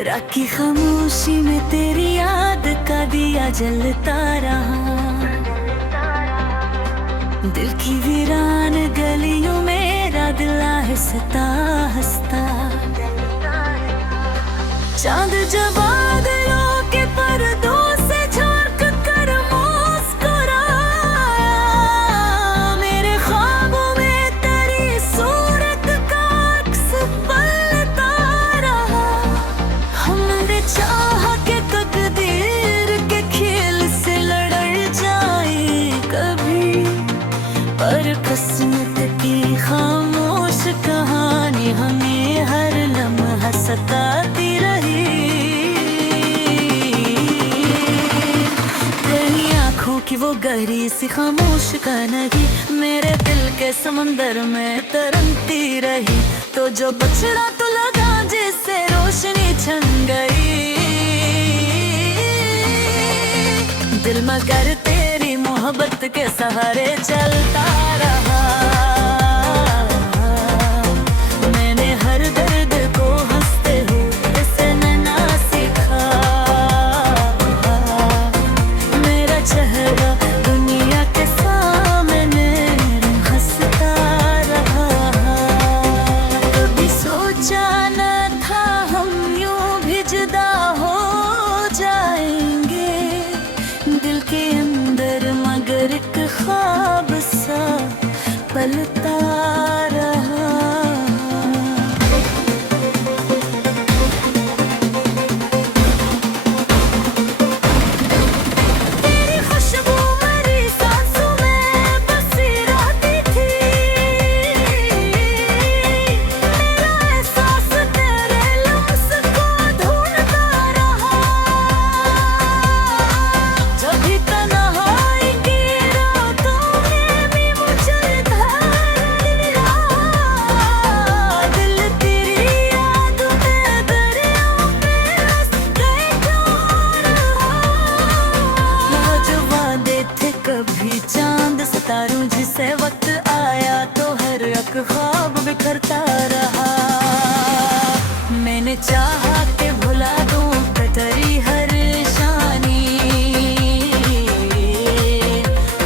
राखी खामोशी में तेरी याद का दिया जलता रहा। दिल की वीरान गलियों मेरा दिल आहिस्ता हंसता। चांद जब बादलों के पर्दों से झांक कर मुस्कुराया, मेरे ख्वाबों में तेरी सूरत का अक्स पलता रहा। हमने चाहा कि तकदीर के खेल से लड़ जाए कभी, पर किस्मत की खामोश कहानी हमें हर लम्हा सताती रही। तेरी आँखों की वो गहरी सी खामोश कनगी मेरे दिल के समंदर में तरंगती रही। तो जो बछड़ा तो लगा जिससे रोशनी छन गई, दिल मगर तेरी मोहब्बत के सहारे चलता रहा। मैंने हर दर्द को हंसते हुए सहना सीखा। मेरा चेहरा दुनिया के सामने हंसता रहा। कभी सोचा न था हम यूं भी जुदा हो जाएंगे, दिल के अंदर मगर एक ख्वाब सा पलता रहा। तेरी खुशबू मेरी सांसों में बसी रहती थी। मेरा एहसास तेरे लम्स को ढूंढता रहा। जब भी तन्हाई की रातों में भी मुझे धर लिया, दिल तेरी याद में दरियाओं में हंस के क्यों रहा। जो वादे थे कभी चांद सितारों जिसे वक्त आया तो हर एक ख्वाब बिखरता रहा। मैंने चाहा कि भुला दूं कतरी हर शानी,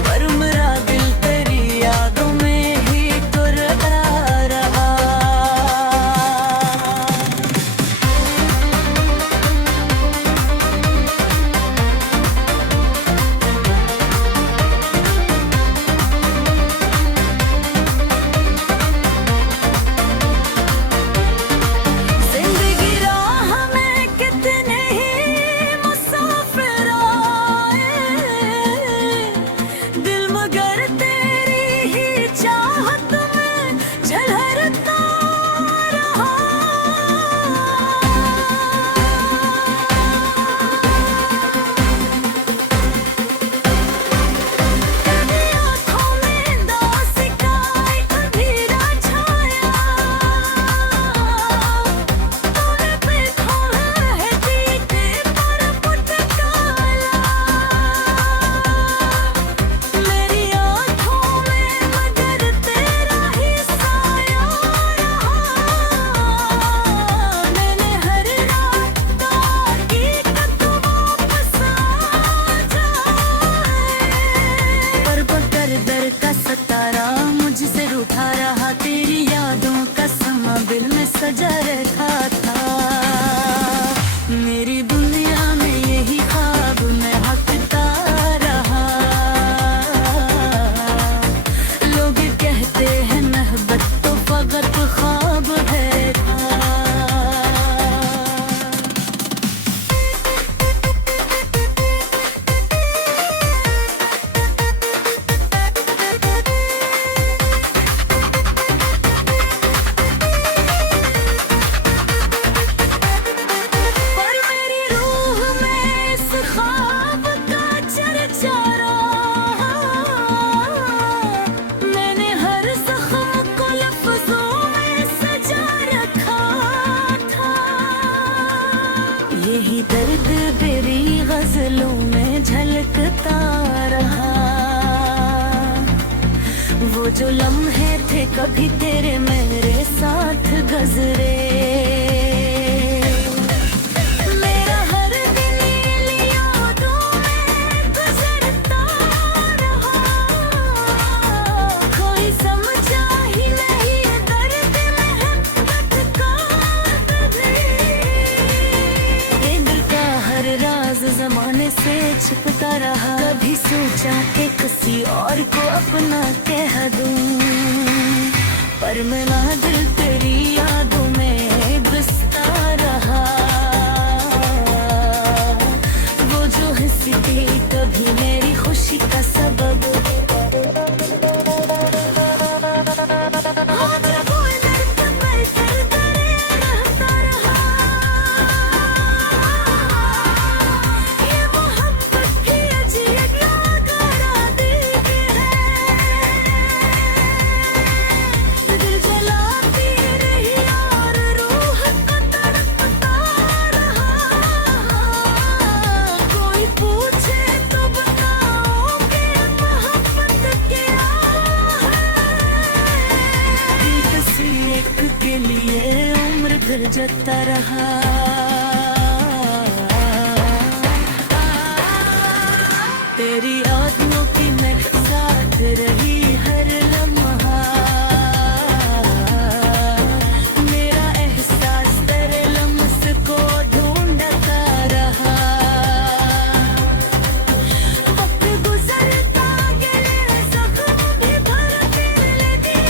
पर मेरा दिल तेरी यादों में ही तुरता रहा। जिंदगी राह में कितने ही मुसाफिर आए, दिल मगर तेरी ही चाहत में झलरता रहा। तेरी आँखों में दासी का एक अंधेरा छाया, तूने देखा है दीदे पर पुट काला। मेरी आँखों में मगर तेरा ही साया रहा। मैंने हर रात ताकी तू वापस आ जाए, पर बगर दर का सतारा मुझसे रूठा रहा। तेरी यादों का समा दिल में सजा रखा था। मेरी दुनिया में यही ख्वाब मैं हकता रहा। लोग कहते हैं मोहब्बत तो फकत ख्वाब है था। पर मेरी रूह में इस ख्वाब का चर्चा रहा। मैंने हर ज़ख्म को लफ्ज़ों में सजा रखा था। यही दर्द मेरी गज़लों में झलकता रहा। वो जो लम्हे थे कभी तेरे मेरे साथ गुज़रे, छुपता रहा। कभी सोचा कि किसी और को अपना कह दूं, पर मेरा दिल तेरी यादों में बसता रहा। वो जो हंसती कभी मेरी खुशी का सबब, के लिए उम्र भर जता रहा। तेरी यादों की मैं साथ रही हर लम्हा, मेरा एहसास तेरे लम्स को ढूंढता रहा। वक्त गुजरता गया जख्म भी भरते लगी,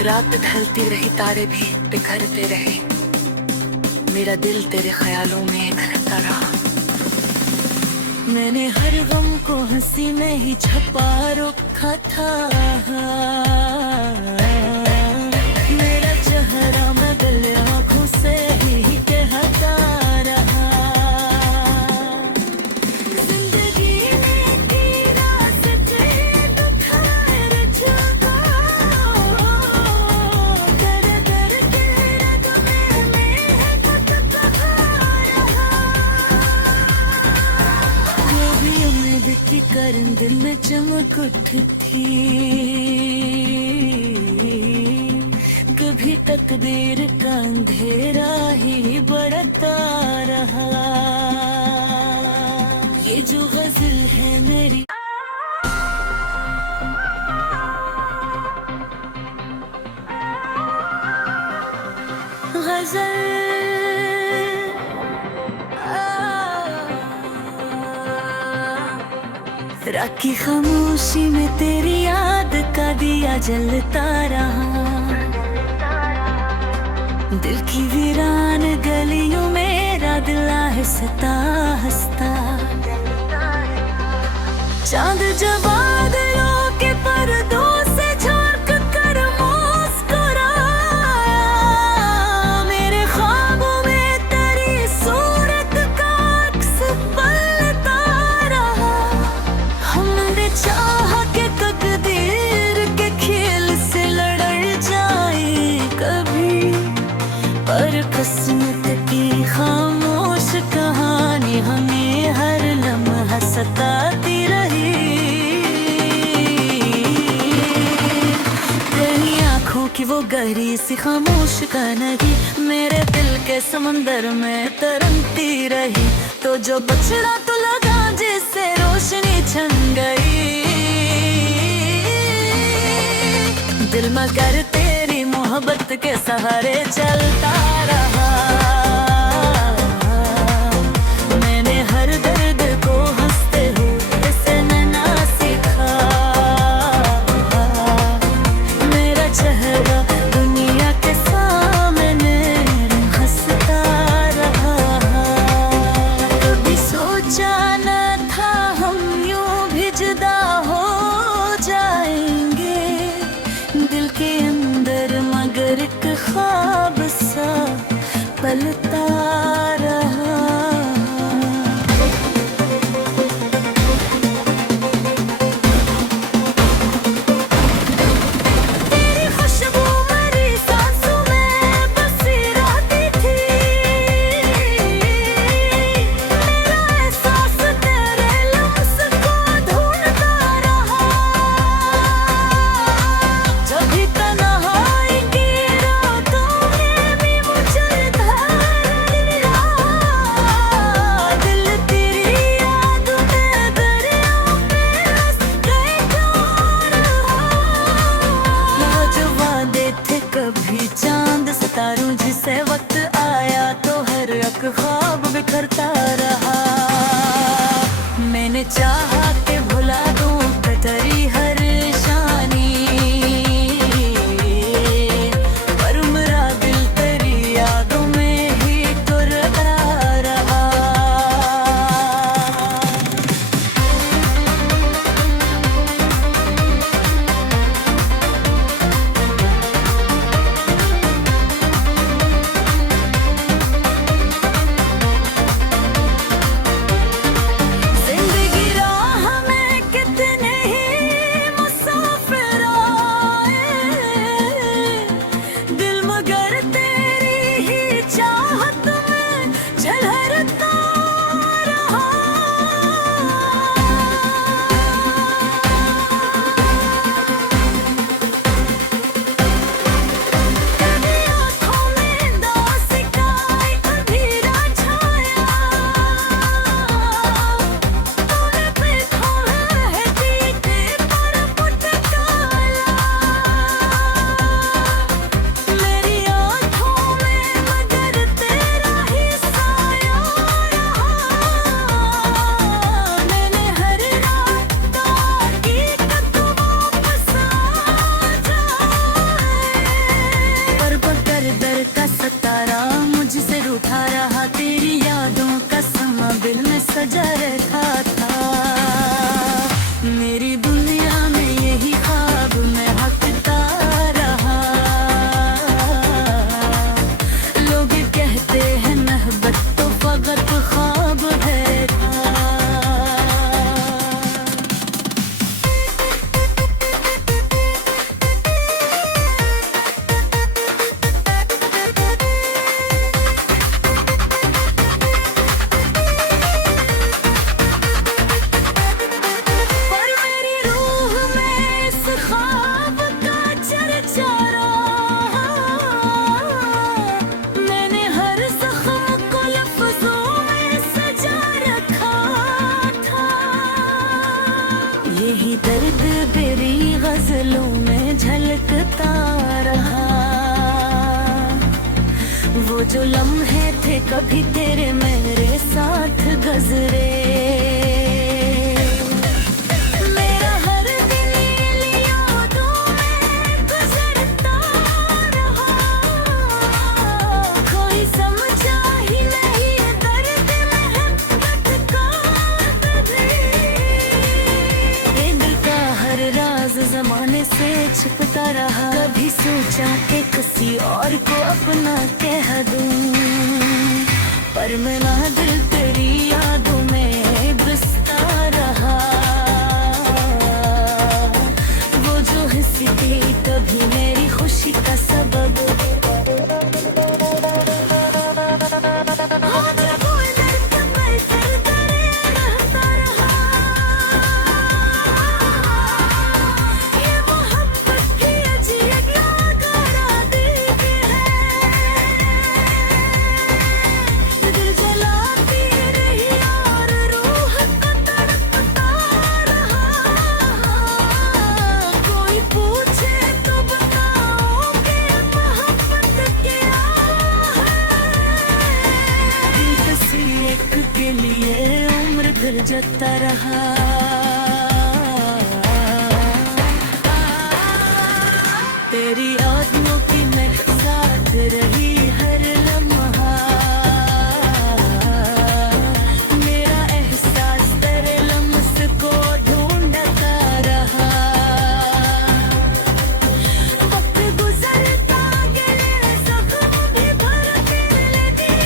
रात ढलती रही तारे भी बिखरते रहे, मेरा दिल तेरे ख्यालों में घरता रहा। मैंने हर गम को हंसी में ही छपा रखा था, मेरा चेहरा मैं गले आँखों से ही कहता रहा। करन दिल में चमक उठती, कभी तकदीर का अंधेरा ही बढ़ता रहा। ये जो गजल है मेरी, गजल रात की खामोशी में तेरी याद का दिया जलता रहा। दिल की वीरान गलियों मेरा दिल हंसता हंसता, चांद जब बादलों के पर्दों से झांक कर मुस्कुराया, मेरे ख्वाबों में तेरी सूरत का अक्स पलता रहा। हमने चाह के तकदीर के खेल से लड़ जाए कभी, पर किस्मत की खामोश कहानी हमें हर लम्हा सताती रही। तेरी आँखों की वो गहरी सी खामोश कहानी मेरे दिल के समंदर में तरंगती रही। तो जो बछड़ा तो लगा जिससे रोशनी छन गई, दिल मगर तेरी मोहब्बत के सहारे चलता रहा। मैंने हर दर्द को हंसते हुए से ना सीखा, मेरा चेहरा दुनिया के सामने हंसता रहा। कभी सोचा न था हम यूं भी जुदा हो जाएंगे, दिल के अंदर मगर एक ख्वाब सा पलता ही दर्द मेरी गजलों में झलकता रहा। वो जो लम्हे थे कभी तेरे मेरे साथ गुजरे, मेरा हर दिन यादों में गुजरता रहा। कोई समझा ही नहीं दर्द मोहब्बत का कभी। ये दिल का हर राज जमाने से छुपता रहा। कभी सोचा कि किसी और को अपना कह दूं, पर मेरा दिल तेरी यादों में बसता रहा। वो जो हंसी थी कभी मेरी खुशी का सबब, के लिए उम्र भर जता रहा। तेरी यादों की मैं साथ रही हर लम्हा। मेरा एहसास तेरे लम्स को ढूंढता रहा। वक्त गुजरता गया जख्म भी भरते लगी,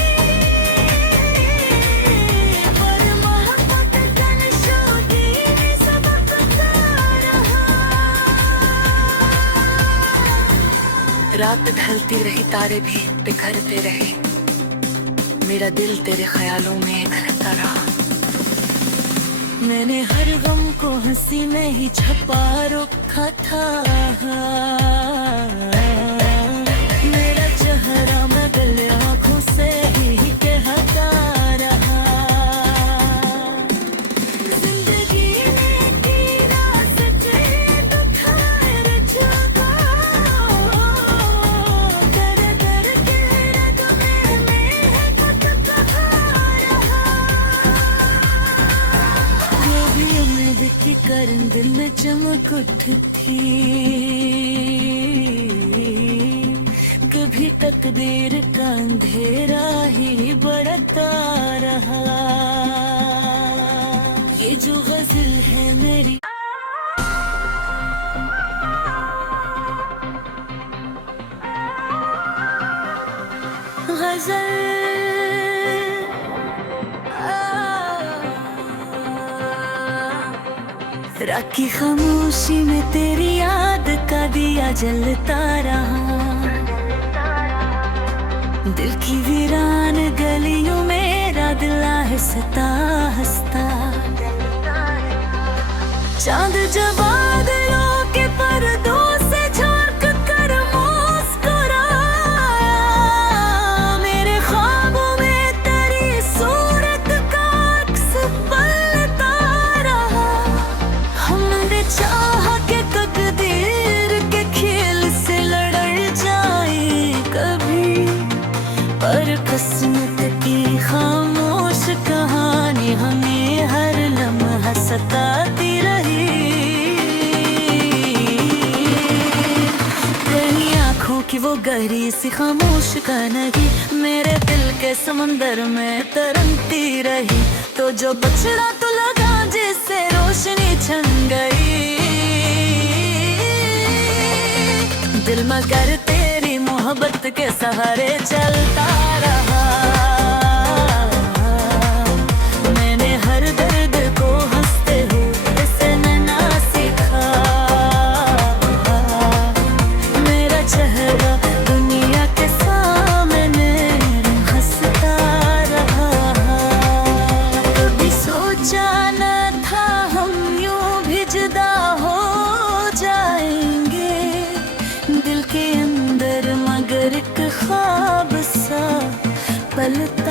रात ढलती रही तारे भी बिखरते रहे। मेरा दिल तेरे ख्यालों में घलता रहा। मैंने हर गम को हंसी में ही छपा रखा था। मेरा चेहरा मैं गले आँखों से ही कहता रहा। करन दिल में चमक उठती, कभी तकदीर का अंधेरा ही बढ़ता रहा। ये जो गजल है मेरी गजल, रात की खामोशी में तेरी याद का दिया जलता रहा। दिल की वीरान गलियों में मेरा दिल हंसता हंसता। चांद जब बादलों के पर्दों से झांक कर मुस्कुराया, मेरे ख्वाबों में तेरी सूरत का अक्स पलता रहा। हमने चाहा कि तकदीर के खेल से लड़ जाए कभी, पर किस्मत की खामोश कहानी हमें हर लम्हा सताती रही। तेरी आँखों की वो गहरी सी खामोश कहानी मेरे दिल के समंदर में तरंगती रही। तो जो बछड़ा तो लगा जिससे रोशनी छन गई, दिल मगर तेरी मोहब्बत के सहारे चलता रहा। मैंने हर दर्द को हंसते हुए से ना सीखा। मेरा चेहरा दुनिया के सामने हंसता रहा। कभी सोचा न था हम यूं भी जुदा हो जाएंगे, दिल के अंदर मगर एक ख्वाब सा पलता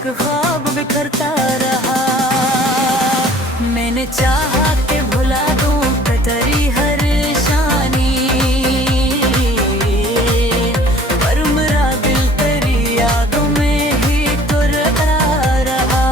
इश्क ख्वाब बिखरता रहा। मैंने चाहा कि भुला दूं कतरी हर शानी, पर मेरा दिल तेरी यादों में ही तुरता रहा।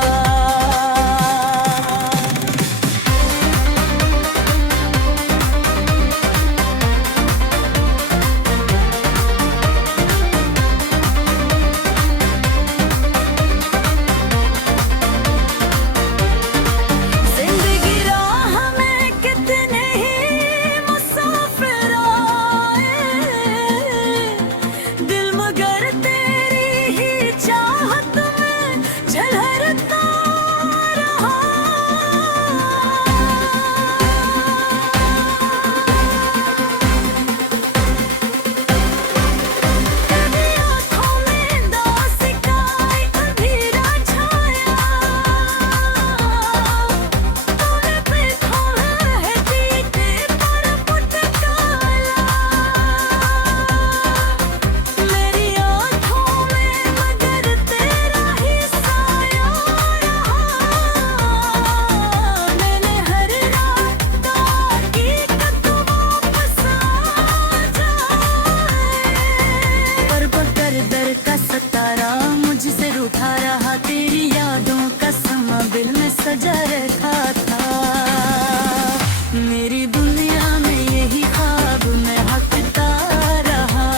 सजा रखा था मेरी दुनिया में यही ख्वाब में हकता रहा।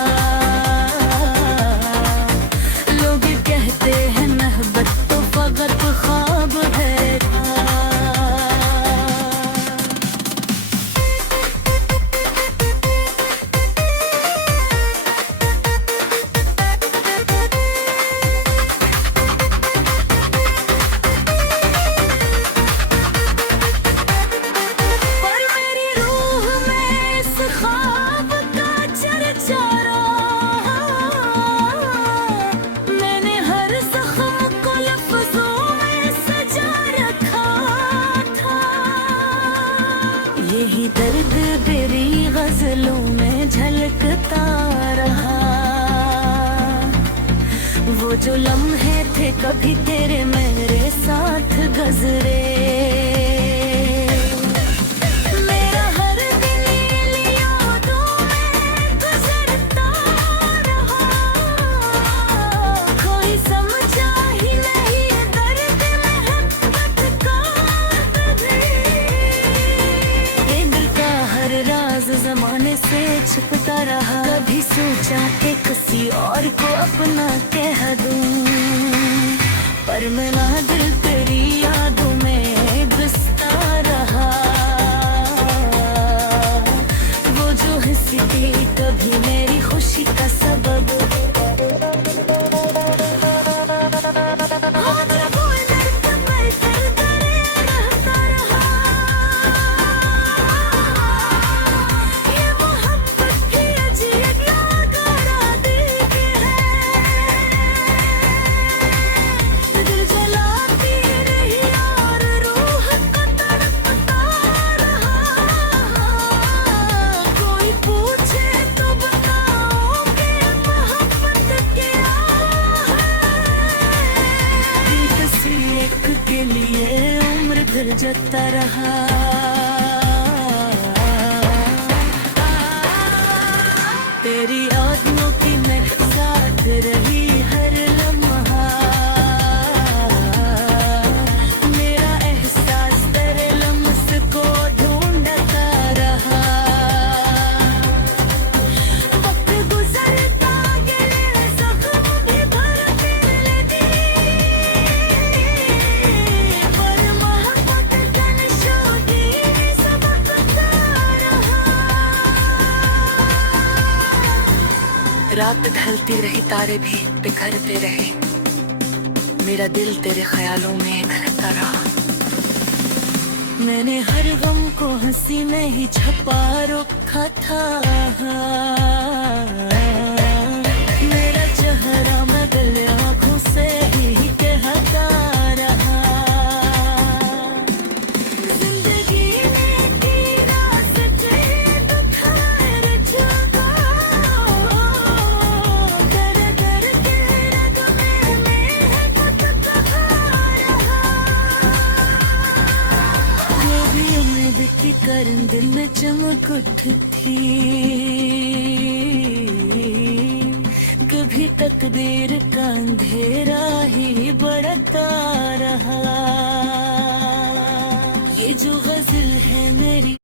लोग कहते हैं मोहब्बत तो फकत ख्वाब है। यही दर्द तेरी गजलों में झलकता रहा। वो जो लम्हे थे कभी तेरे मेरे साथ गुजरे। मेरा हर दिन यादों में गुजरता रहा। कोई समझा ही नहीं दर्द मोहब्बत का ज़माने से छुपता रहा। कभी सोचा कि किसी और को अपना कह दूं, पर मेरा दिल तेरी यादों में बसता रहा। वो जो हंसी थी कभी मेरी खुशी का सबब, के लिए उम्र भर जता रहा। तेरी आदमों की मैं साथ रही हर लम्हा। मेरा एहसास तेरे लम्स को ढूंढता रहा। वक्त गुजरता गया जख्म भी भरते लगी। रात ढलती रही तारे भी बिखरते रहे। मेरा दिल तेरे ख्यालों में घरता रहा। मैंने हर गम को हंसी में ही छपा रखा था। मेरा चेहरा मैं गले आँखों से ही कहता रहा। कर दिल में चमक उठती, कभी तकदीर का अंधेरा ही बढ़ता रहा। ये जो गजल है मेरी